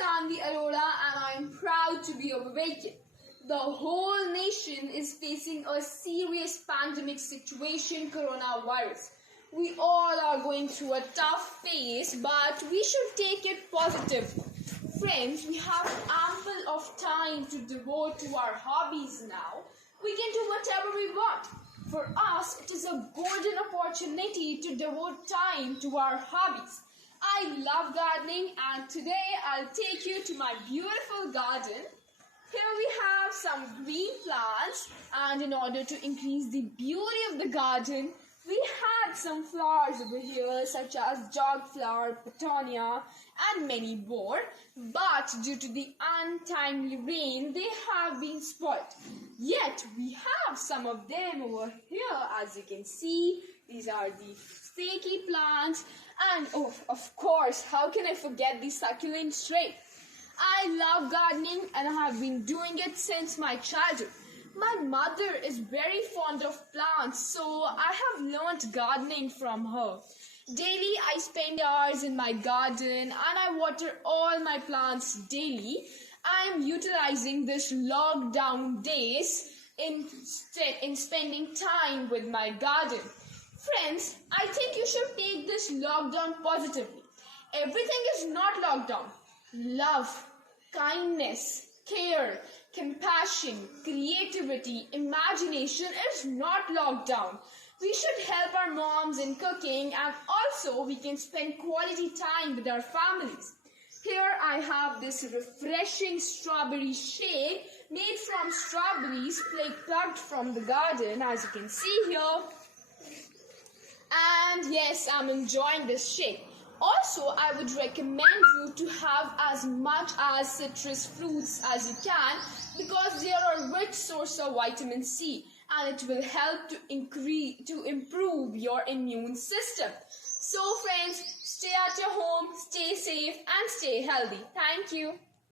Sanvi and I am proud to be a Vivekian. The whole nation is facing a serious pandemic situation, coronavirus. We all are going through a tough phase, but we should take it positively. Friends, we have ample of time to devote to our hobbies now. We can do whatever we want. For us, it is a golden opportunity to devote time to our hobbies. I love gardening, and today I'll take you to my beautiful garden. Here we have some green plants, and in order to increase the beauty of the garden, we had some flowers over here such as jog flower, petunia and many more, but due to the untimely rain they have been spoiled. Yet we have some of them over here, as you can see. These are the sticky plants, and of course, how can I forget the succulent tray? I love gardening and I have been doing it since my childhood. My mother is very fond of plants, so I have learnt gardening from her. Daily I spend hours in my garden and I water all my plants daily. I am utilizing this lockdown days in spending time with my garden. Friends, I think you should take this lockdown positively. Everything is not lockdown. Love, kindness, care, compassion, creativity, imagination is not locked down. We should help our moms in cooking, and also we can spend quality time with our families. Here I have this refreshing strawberry shake made from strawberries plucked from the garden, as you can see here. And yes, I'm enjoying this shake. Also, I would recommend you to have as much as citrus fruits as you can, because they are a rich source of vitamin C and it will help to improve your immune system. So friends, stay at your home, stay safe and stay healthy. Thank you.